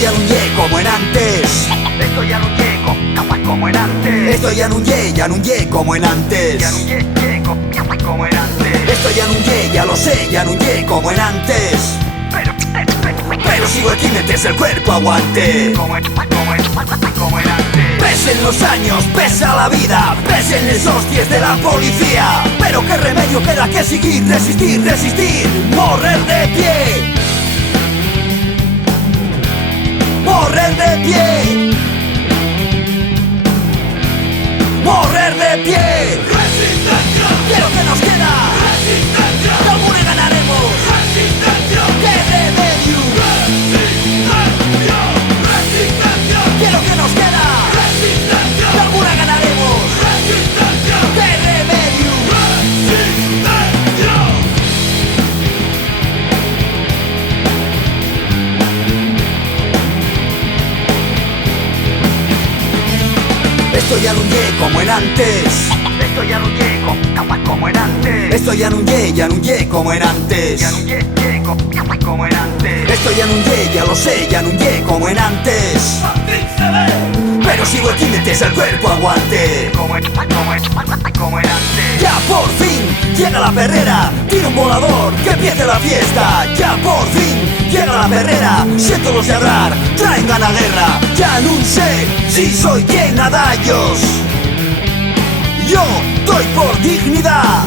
ya no ye como en antes. Esto ya no llego, capaz como en antes. Esto ya no ye como en antes. Ya no llego, capaz como en antes. Esto ya no ye, ya lo sé, ya no ye como en antes. Pero sigo aquí, metes el cuerpo, aguante. Como en antes. Pesen los años, pesa la vida, pesen esos 10 de la policía. Pero qué remedio queda que seguir, resistir, resistir, morrer de pie. Morrer de pie. Morrer de pie. Resistencia, Quiero que nos queda. resistencia, De alguna ganaremos. resistencia, ¡Qué remedio! resistencia, resistencia, Quiero que nos queda. resistencia, De alguna ganaremos. resistencia, ¡Qué remedio! resistencia. Esto ya no ye como en antes. Esto ya no llego, capaz como en antes. Esto ya no ye como en antes. Ya no llego, capaz como en antes. Esto ya no ye, ya lo sé, ya no ye como en antes. Así se ve. Pero sigo aquí, metes el cuerpo, aguante. Como en antes. Ya por fin llega la perrera, tira un volador, que empiece la fiesta. Ya por fin llega la perrera, siento los de hablar, traen gana guerra. Ya no sé si soy quien nadallos. Yo doy por dignidad,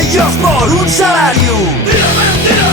ellos por un salario. Tira,